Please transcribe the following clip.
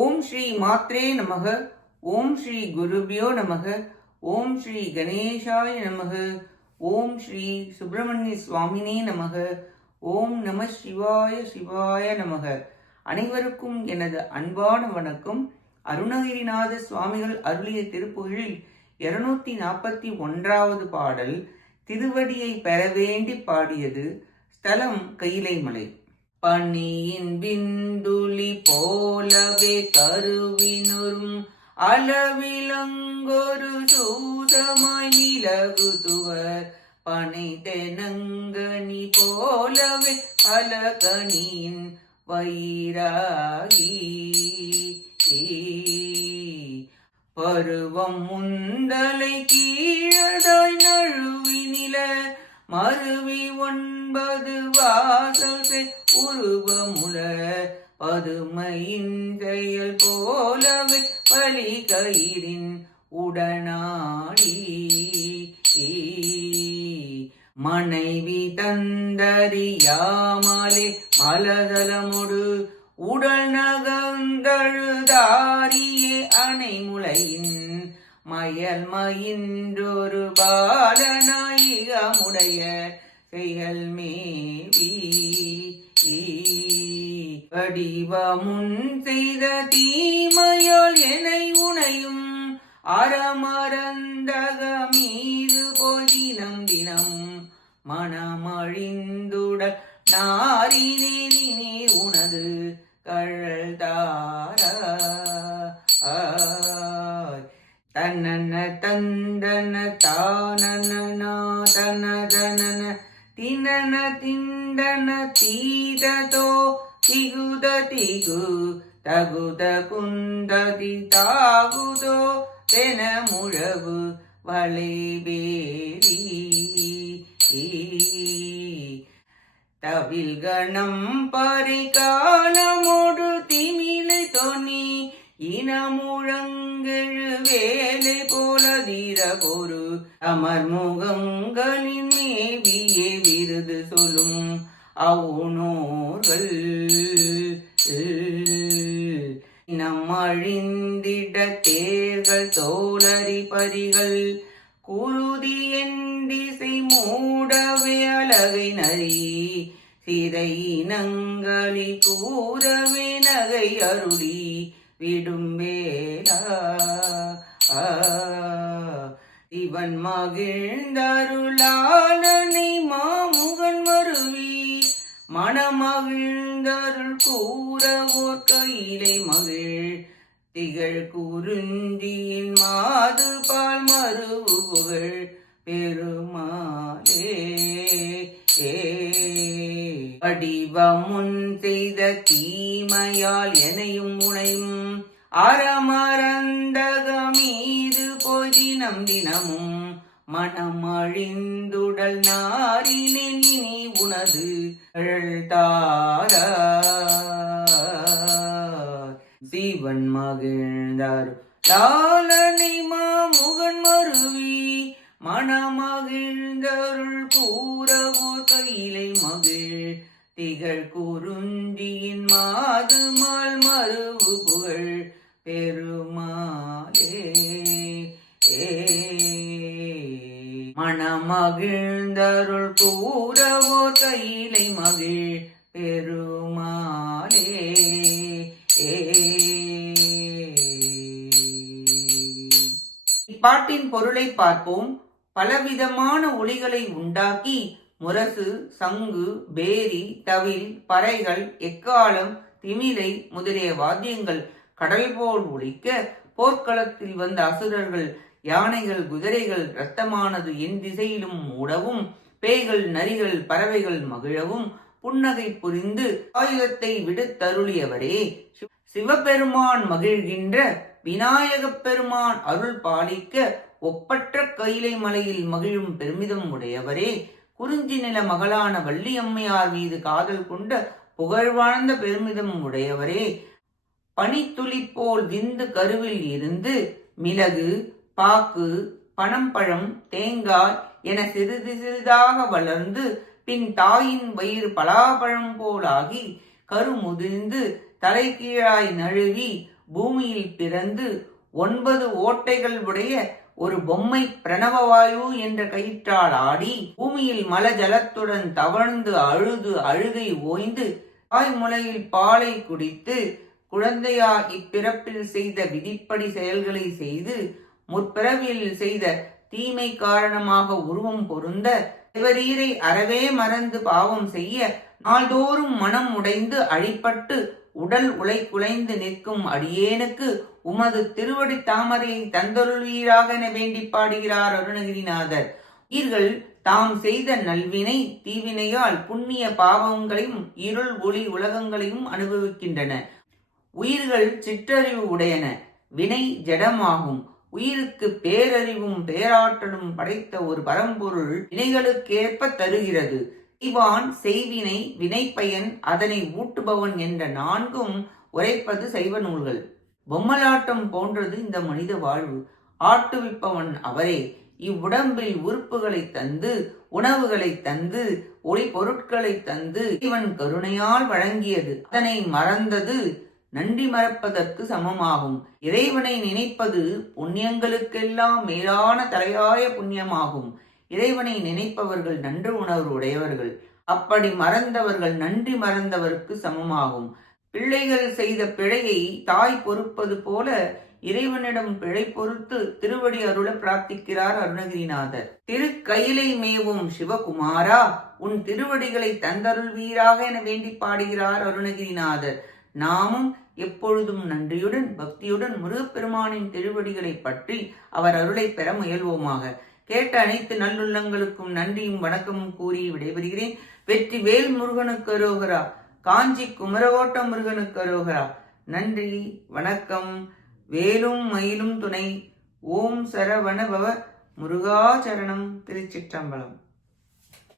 ஓம் ஸ்ரீ மாத்ரே நமக ஓம் ஸ்ரீ குருபியோ நமக ஓம் ஸ்ரீ கணேசாய நமக ஓம் ஸ்ரீ சுப்பிரமணிய சுவாமினே நமக ஓம் நம சிவாய சிவாய நமக. அனைவருக்கும் எனது அன்பான வணக்கம். அருணகிரிநாத சுவாமிகள் அருளிய திருப்புகழில் இருநூத்தி நாற்பத்தி ஒன்றாவது பாடல் திருவடியை பெற வேண்டி பாடியது ஸ்தலம் கையிலை பணியின் விந்துளி போலவே கருவினுறும் அளவிலங்கொரு சூதமாய் நிலகுதுவர் பனை தெனங்கனி போலவே அலகனியின் வைராகி பருவம் முந்தலை கீழதாய் நழுவினில மருவி ஒன்பது வாசல் உருவமுல பதுமையின் செயல் போலவே பலி கயிறின் உடனாடி மனைவி தந்தறியாமலே மலதலமுடு உடல் நகந்தழுதாரியே அணைமுலையின் மயல் மயின்றொரு பாலநாயிகமுடைய செயல் மேவி. வடிவமுன் செய்த தீமையால் என்னை உனையும் அறமறந்தக மீது பொதினம் தினம் மனமழிந்துட நாரினே உனது கழல் தன்னன தந்தன தானன நாதன தனன தினன திண்டன தீததோ திகுத திகு தகுத குந்ததி தாகுதோ தென முழவு வளைவேரி தவில் கணம் பரிகாலமோடு திமிலை தொனி இனமுழங்க பொரு. அமர் முகங்களின் மேவியே விருது சொல்லும் அவுணோர்கள் நம் அழிந்திட தேர்கள் தோழறி பரிகள். குருதி என்றிசை மூடவே அழகை நரி. சிதை நங்களி கூறவே நகை அருளி. விடும் வேளா இவன் மகிழ்ந்தருளாளனை மாமுகன் மருவி மனமகிழ்ந்தருள் கூற ஓர் கையிலை மகிழ். திகழ் குருந்தியின் மாது பால் மருவு புகழ். பெருமாளே வடிவமுன் செய்த தீமையால் எனையும் உனையும் அறமறந்தக தினம் தினமும் மனம் அழிந்துடல் நாரினே இனி உனது தார சீவன் மகிழ்ந்தார். லாலனை மாமுகன் மருவி மனமகிழ்ந்தருள் கூறவோ கையிலை மகிழ் திகழ் குருந்தியின் மாது மால் மருவு புகழ் பெருமாளே. மகிழ்ந்தருள் கூறவோ கையிலை மகிழ் பெருமாளே. இப்பாட்டின் பொருளை பார்ப்போம். பலவிதமான ஒளிகளை உண்டாக்கி முரசு சங்கு பேரி தவில் பறைகள் எக்காலம் திமிரை முதலிய வாத்தியங்கள் கடல் போல் ஒழிக்க போர்க்களத்தில் வந்த அசுரர்கள் யானைகள் குதிரைகள் இரத்தமானது என் திசையிலும் மூடவும் பேய்கள் நரிகள் பறவைகள் மகிழவும் புன்னகை புரிந்து ஆயுதத்தை விடுத்தருளியவரே சிவபெருமான் மகிழ்கின்ற விநாயகப் பெருமான் அருள் பாலிக்க ஒப்பற்ற கைலை மலையில் மகிழும் பெருமிதம் உடையவரே. குறிஞ்சி நில மகளான வள்ளியம்மையார் மீது காதல் கொண்ட புகழ்வாழ்ந்த பெருமிதம் உடையவரே. பனித்துளி போல் விந்து கருவில் இருந்து மிளகு பாக்கு பனம்பழம் தேங்காய் என சிறிது சிறிதாக வளர்ந்து பின் தாயின் வயிறு பலாப்பழம் போலாகி கருமுதிர்ந்து தலைகீழாய் நழுவி பூமியில் பிறந்து ஒன்பது ஓட்டைகள் உடைய ஒரு பொம்மை பிரணவவாயு என்ற கயிற்றால் ஆடி பூமியில் மல ஜலத்துடன் தவழ்ந்து அழுது அழுகை ஓய்ந்து தாய்முலையில் பாலை குடித்து குழந்தையா இப்பிறப்பில் செய்த விதிப்படி செயல்களை செய்து முற்பிறவியில் செய்த தீமை காரணமாக உருவம் பொருந்த சிவரீரை அறவே மறந்து பாவம் செய்ய நாள்தோறும் மனம் உடைந்து அழிப்பட்டு உடல் உலை குலைந்து நிற்கும் அடியேனுக்கு உமது திருவடி தாமரையை தந்தருள்வீராக என வேண்டி பாடுகிறார் அருணகிரிநாதர். உயிர்கள் தாம் செய்த நல்வினை தீவினையால் புண்ணிய பாவங்களையும் இருள் ஒளி உலகங்களையும் அனுபவிக்கின்றன. உயிர்கள் சிற்றறிவு உடையன. வினை ஜடமாகும். உயிருக்கு பேரறிவும் பேராற்றலும் படைத்த ஒரு பரம்பொருள் வினைகளுக்கேற்ப தருகிறது. இவான் செய்வினை வினைப்பயன் அதனை ஊட்டுபவன் என்ற நான்கும் உரைப்பது சைவ நூல்கள். பொம்மலாட்டம் போன்றது இந்த மனித வாழ்வு. ஆட்டுவிப்பவன் அவரே. இவ்வுடம்பில் உறுப்புகளை தந்து உணவுகளை தந்து ஒளி பொருட்களை தந்து இவன் கருணையால் வழங்கியது. அதனை மறந்தது நன்றி மறப்பதற்கு சமமாகும். இறைவனை நினைப்பது புண்ணியங்களுக்கெல்லாம் மேலான தலையாய புண்ணியமாகும். இறைவனை நினைப்பவர்கள் நன்று உணர்வு உடையவர்கள். அப்படி மறந்தவர்கள் நன்றி மறந்தவருக்கு சமமாகும். பிள்ளைகள் செய்த பிழையை தாய் பொறுப்பது போல இறைவனிடம் பிழை பொறுத்து திருவடி அருள பிரார்த்திக்கிறார் அருணகிரிநாதர். திருக்கயிலை மேவும் சிவகுமாரா உன் திருவடிகளை தந்தருள்வீராக என வேண்டி பாடுகிறார் அருணகிரிநாதர். நாமும் எப்பொழுதும் நன்றியுடன் பக்தியுடன் முருகப்பெருமானின் திருவடிகளை பற்றி அவர் அருளை பெற முயல்வோமாக. கேட்ட அனைத்து நல்லுள்ளங்களுக்கும் நன்றியும் வணக்கமும் கூறி விடைபெறுகிறேன். வெற்றி வேல் முருகனுக்கு அரோகரா காஞ்சி குமரகோட்ட முருகனுக்கு அரோகரா. நன்றி வணக்கம். வேலும் மயிலும் துணை. ஓம் சரவணபவ முருகாச்சரணம் திருச்சிற்றம்பலம்.